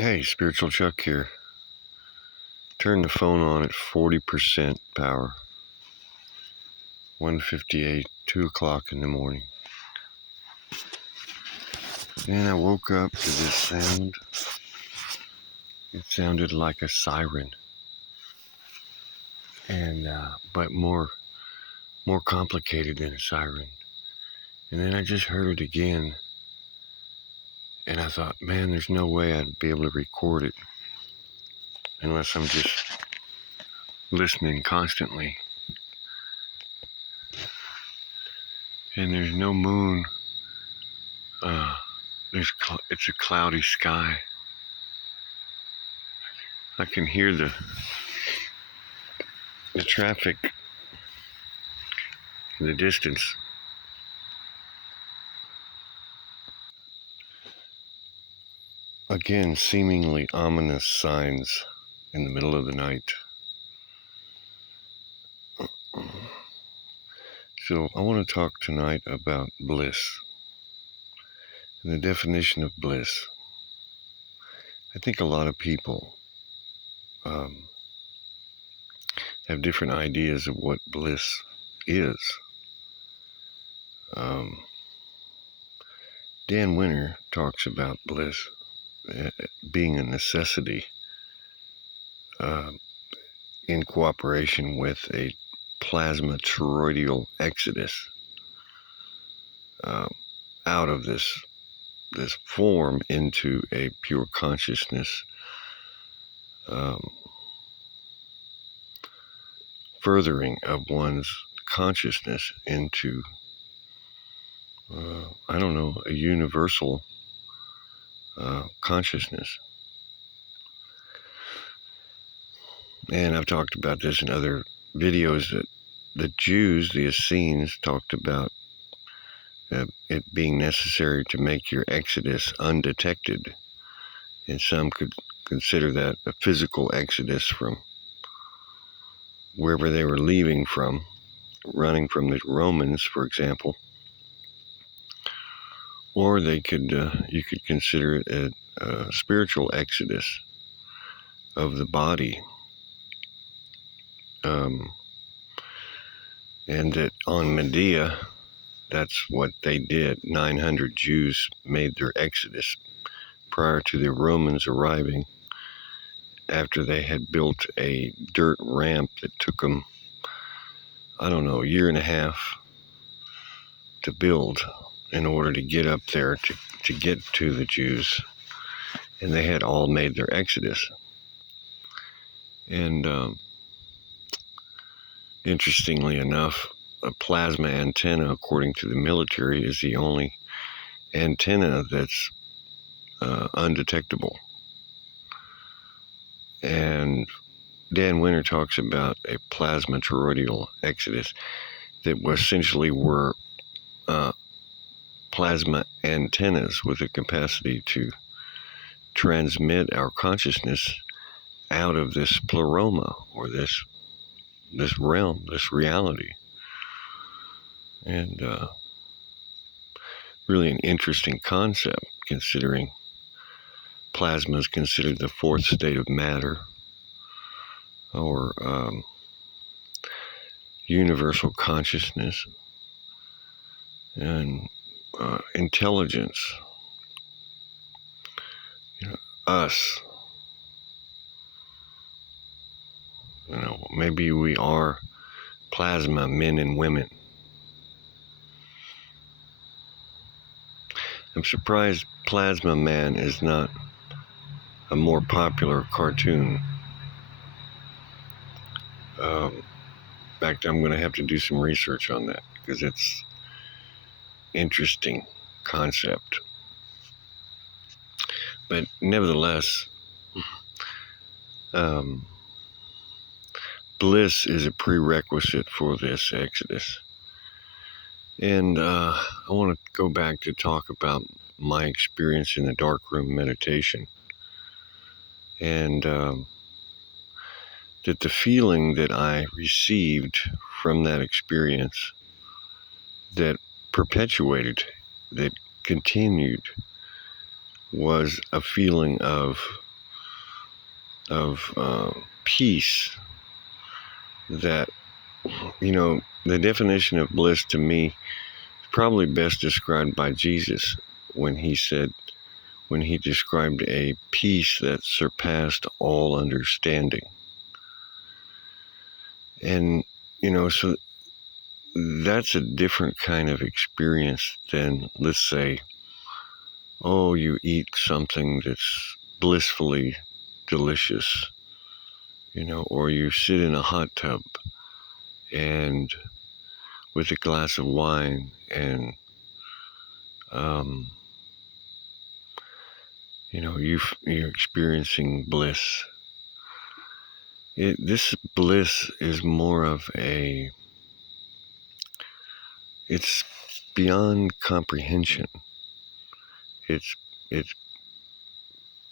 Hey, Spiritual Chuck here. Turn the phone on at 40% power. 1:58, 2 o'clock in the morning. And I woke up to this sound. It sounded like a siren, and but more complicated than a siren. And then I just heard it again, and I thought, man, there's no way I'd be able to record it unless I'm just listening constantly. And there's no moon. It's a cloudy sky. I can hear the traffic in the distance. Again, seemingly ominous signs in the middle of the night. So I want to talk tonight about bliss and the definition of bliss. I think a lot of people have different ideas of what bliss is. Dan Winter talks about bliss being a necessity in cooperation with a plasma toroidal exodus out of this form into a pure consciousness, furthering of one's consciousness into a universal consciousness. And I've talked about this in other videos, that the Jews, the Essenes, talked about it being necessary to make your exodus undetected. And some could consider that a physical exodus from wherever they were leaving from, running from the Romans, for example. Or you could consider it a spiritual exodus of the body. And that on Medea, that's what they did. 900 Jews made their exodus prior to the Romans arriving, after they had built a dirt ramp that took them, a year and a half to build in order to get up there to get to the Jews. And they had all made their exodus. And interestingly enough, a plasma antenna, according to the military, is the only antenna that's undetectable. And Dan Winter talks about a plasma toroidal exodus that essentially were plasma antennas with a capacity to transmit our consciousness out of this pleroma, or this realm, this reality. And really an interesting concept, considering plasma is considered the fourth state of matter, or universal consciousness and intelligence. Us. Maybe we are plasma men and women. I'm surprised Plasma Man is not a more popular cartoon. In fact, I'm going to have to do some research on that, because it's interesting concept. But nevertheless, bliss is a prerequisite for this exodus. And I want to go back to talk about my experience in the darkroom meditation. And that the feeling that I received from that experience, that perpetuated, that continued, was a feeling of of peace that, the definition of bliss to me is probably best described by Jesus when he described a peace that surpassed all understanding. And, so that's a different kind of experience than, let's say, oh, you eat something that's blissfully delicious, or you sit in a hot tub and with a glass of wine and, um, you're experiencing bliss. This bliss is more of it's beyond comprehension. It's it's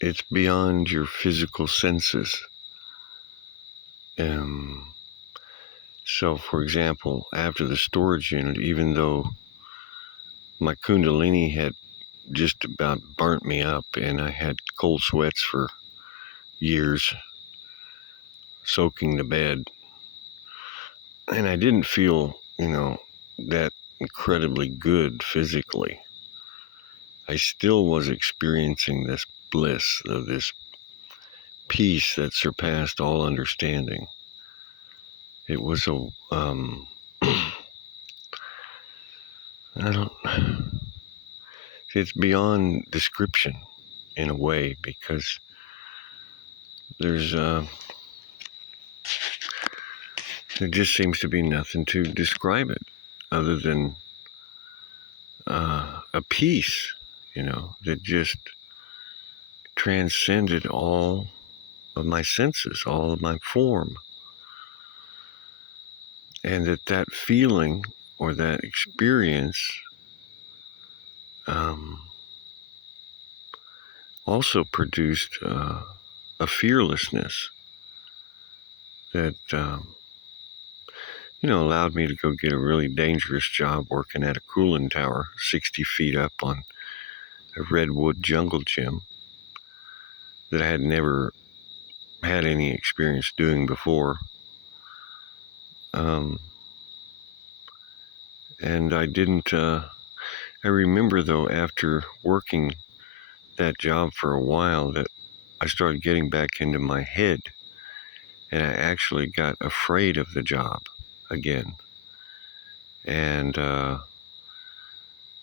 it's beyond your physical senses. Um, so, for example, after the storage unit, even though my Kundalini had just about burnt me up and I had cold sweats for years, soaking the bed, and I didn't feel, that incredibly good physically, I still was experiencing this bliss of this peace that surpassed all understanding. It was I don't, it's beyond description in a way, because there's, there just seems to be nothing to describe it other than a peace, that just transcended all of my senses, all of my form. And that feeling or that experience also produced a fearlessness that, allowed me to go get a really dangerous job working at a cooling tower 60 feet up on a redwood jungle gym that I had never had any experience doing before. And I didn't, I remember though, after working that job for a while, that I started getting back into my head and I actually got afraid of the job again. And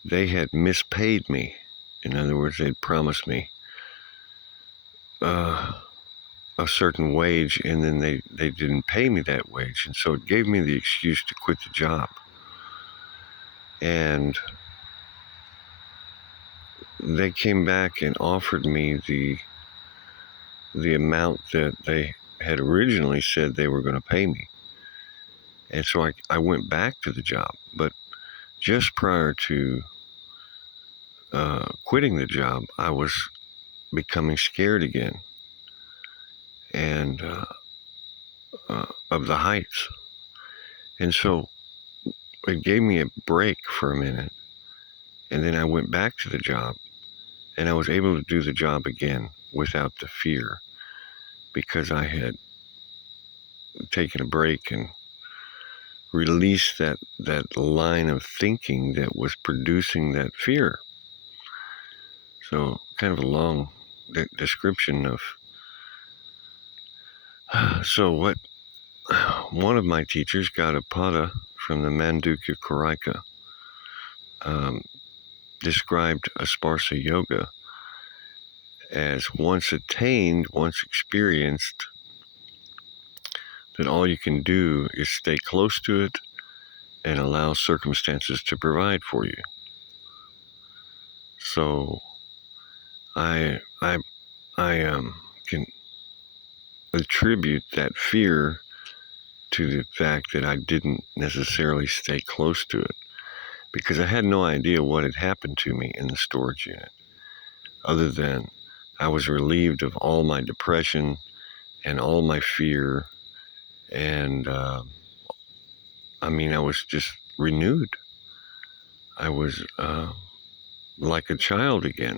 they had mispaid me. In other words, they'd promised me a certain wage, and then they didn't pay me that wage. And so it gave me the excuse to quit the job. And they came back and offered me the amount that they had originally said they were going to pay me. And so I went back to the job. But just prior to quitting the job, I was becoming scared again, and of the heights. And so it gave me a break for a minute, and then I went back to the job, and I was able to do the job again without the fear, because I had taken a break and released that line of thinking that was producing that fear. So kind of a long description of so what one of my teachers, Gaudapada from the Mandukya Karika, described Asparsa Yoga as once attained, once experienced, that all you can do is stay close to it and allow circumstances to provide for you. So I can attribute that fear to the fact that I didn't necessarily stay close to it, because I had no idea what had happened to me in the storage unit, other than I was relieved of all my depression and all my fear, and I was just renewed. I was like a child again,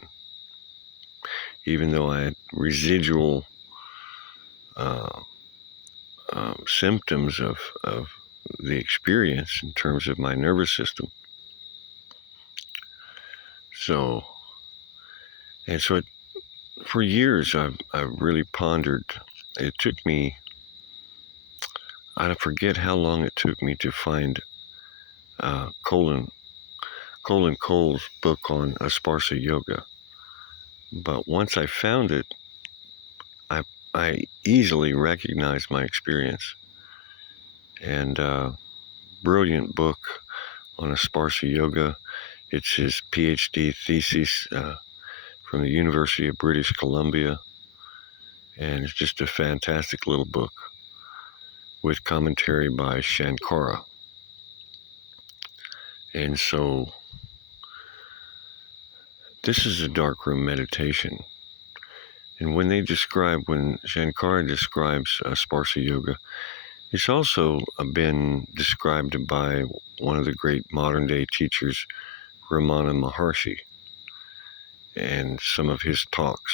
even though I had residual uh, symptoms of the experience in terms of my nervous system. So, and so for years, I've really pondered. It took me, I forget how long it took me to find Colin Cole's book on Asparsa Yoga. But once I found it, I I easily recognized my experience. And brilliant book on Asparsa Yoga. It's his PhD thesis from the University of British Columbia, and it's just a fantastic little book with commentary by Shankara. And so this is a darkroom meditation. And when Shankara describes Asparsa Yoga, it's also been described by one of the great modern day teachers, Ramana Maharshi, and some of his talks.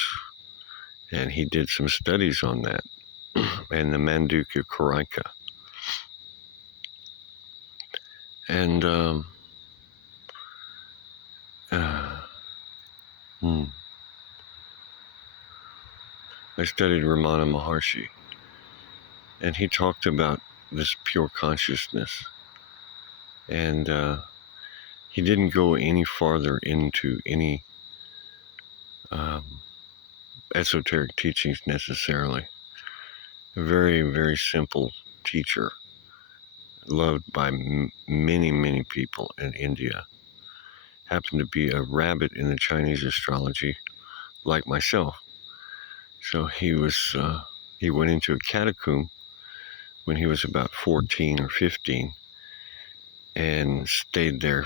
And he did some studies on that and the Mandukya Karika. And I studied Ramana Maharshi, and he talked about this pure consciousness. And he didn't go any farther into any esoteric teachings necessarily. A very, very simple teacher, loved by many, many people in India. Happened to be a rabbit in the Chinese astrology, like myself. So he went into a catacomb when he was about 14 or 15 and stayed there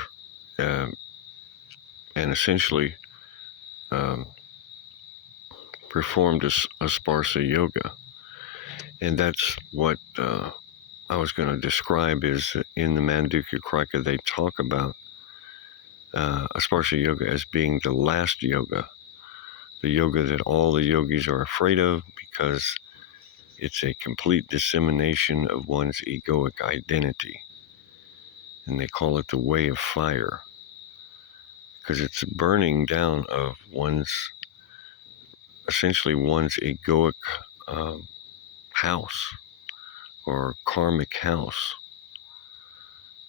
and essentially performed Asparsa Yoga. And that's what I was going to describe is in the Mandukya Karika, they talk about Asparsa Yoga as being the last yoga, the yoga that all the yogis are afraid of because it's a complete dissemination of one's egoic identity. And they call it the way of fire because it's a burning down of essentially one's egoic house or karmic house,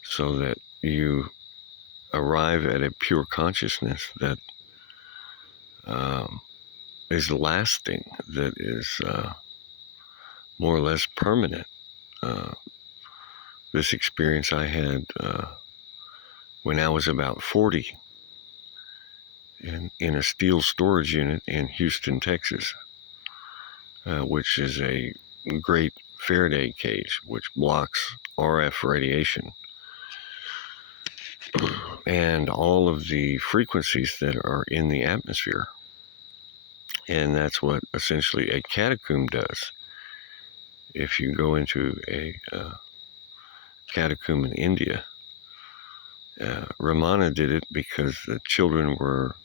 so that you arrive at a pure consciousness that is lasting, that is more or less permanent. This experience I had when I was about 40 in a steel storage unit in Houston, Texas, which is a great Faraday cage which blocks RF radiation and all of the frequencies that are in the atmosphere. And that's what essentially a catacomb does. If you go into a catacomb in India, Ramana did it because the children were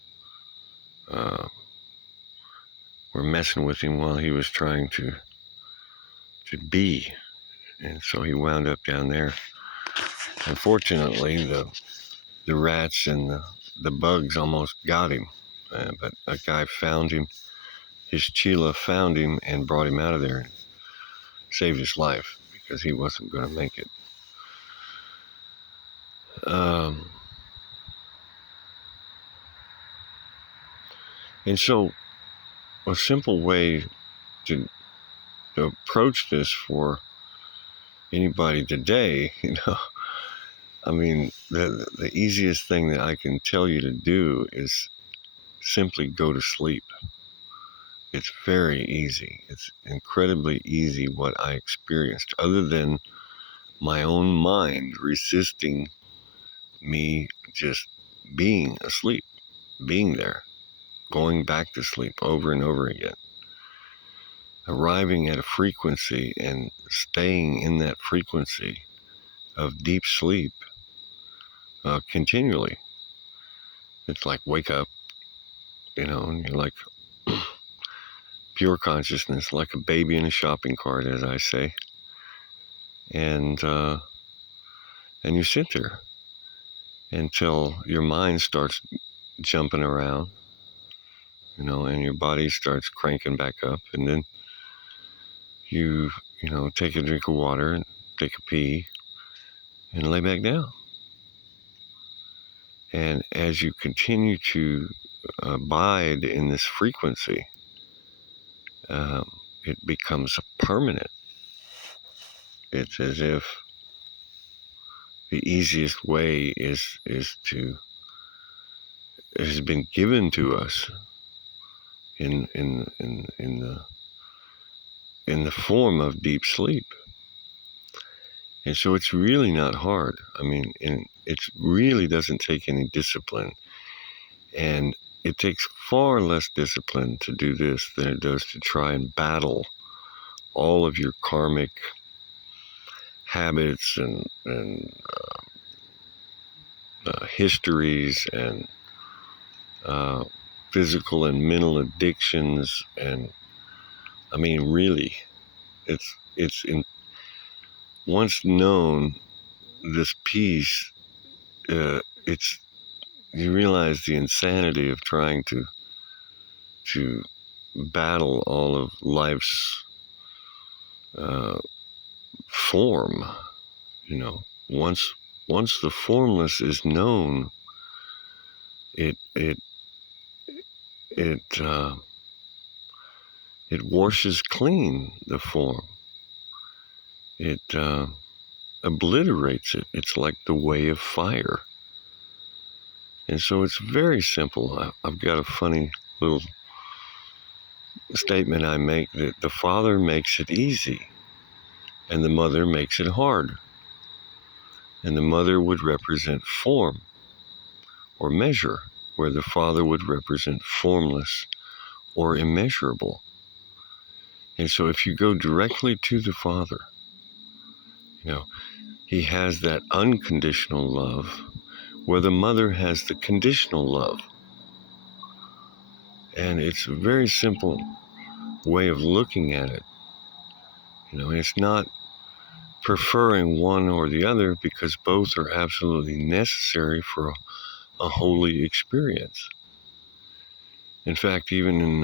messing with him while he was trying to be, and so he wound up down there. Unfortunately, the rats and the bugs almost got him, but a guy found him. His chela found him and brought him out of there and saved his life because he wasn't going to make it. And so a simple way to approach this for anybody today, I mean, the easiest thing that I can tell you to do is simply go to sleep. It's very easy. It's incredibly easy what I experienced, other than my own mind resisting me just being asleep, being there, going back to sleep over and over again, arriving at a frequency and staying in that frequency of deep sleep continually. It's like wake up, and you're like pure consciousness, like a baby in a shopping cart, as I say. And you sit there until your mind starts jumping around, and your body starts cranking back up, and then you take a drink of water and take a pee and lay back down. And as you continue to abide in this frequency, it becomes permanent. It's as if the easiest way has been given to us in the form of deep sleep. And so it's really not hard. I mean, and it really doesn't take any discipline. And it takes far less discipline to do this than it does to try and battle all of your karmic habits and histories and physical and mental addictions. And I mean, really, it's in once known this peace. It's you realize the insanity of trying to battle all of life's form. Once the formless is known, it washes clean the form. It obliterates it. It's like the way of fire. And so it's very simple. I've got a funny little statement I make, that the father makes it easy and the mother makes it hard. And the mother would represent form or measure, where the father would represent formless or immeasurable. And so if you go directly to the father, he has that unconditional love, where the mother has the conditional love. And it's a very simple way of looking at it. It's not preferring one or the other, because both are absolutely necessary for a holy experience. In fact, even in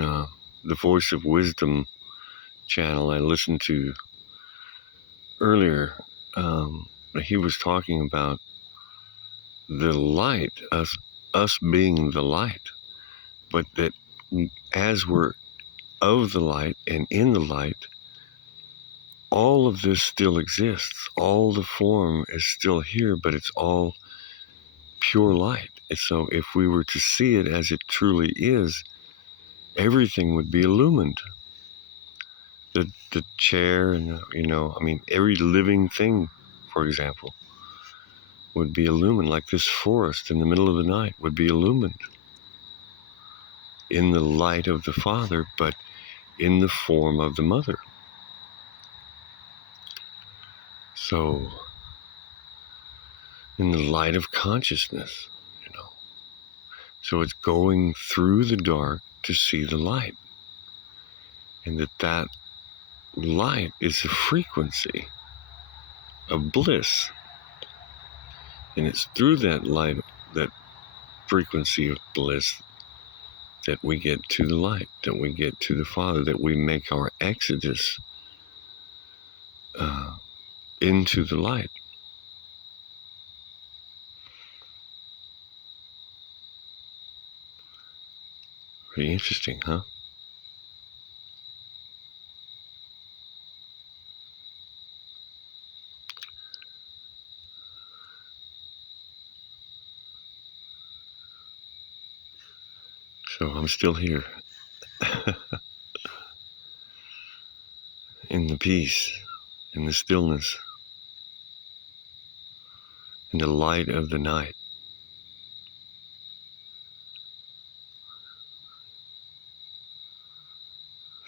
the Voice of Wisdom channel I listened to earlier, he was talking about the light, us being the light, but that as we're of the light and in the light, all of this still exists. All the form is still here, but it's all pure light. And so if we were to see it as it truly is, everything would be illumined. The chair and, every living thing, for example, would be illumined. Like this forest in the middle of the night would be illumined in the light of the Father, but in the form of the Mother. So, in the light of consciousness, So it's going through the dark to see the light. And that light is a frequency of bliss. And it's through that light, that frequency of bliss, that we get to the light, that we get to the Father, that we make our exodus into the light. Pretty interesting, huh? So I'm still here in the peace, in the stillness, in the light of the night.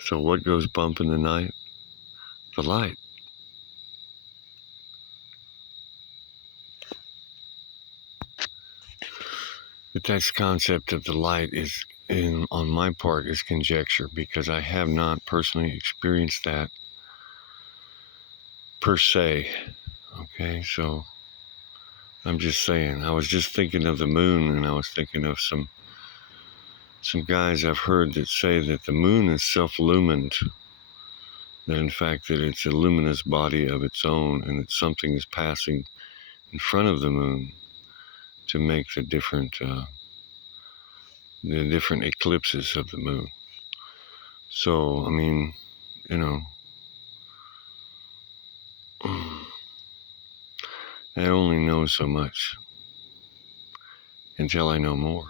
So what goes bump in the night? The light. The text concept of the light is on my part is conjecture, because I have not personally experienced that per se. Okay, so I'm just saying. I was just thinking of the moon, and I was thinking of some guys I've heard that say that the moon is self-illumined, that in fact that it's a luminous body of its own, and that something is passing in front of the moon to make the different eclipses of the moon. So, I mean, you know, I only know so much until I know more.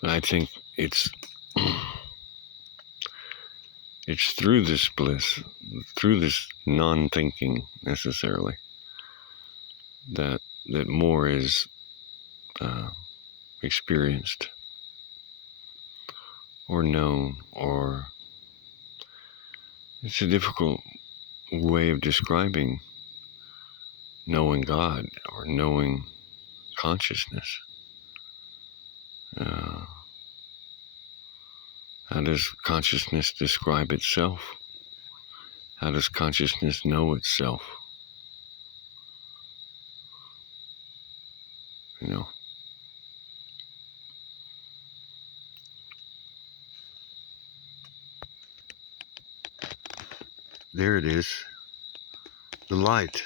But I think it's it's through this bliss, through this non-thinking necessarily, that more is experienced or known, or it's a difficult way of describing knowing God or knowing consciousness. How does consciousness describe itself? How does consciousness know itself? You know, there it is, the light.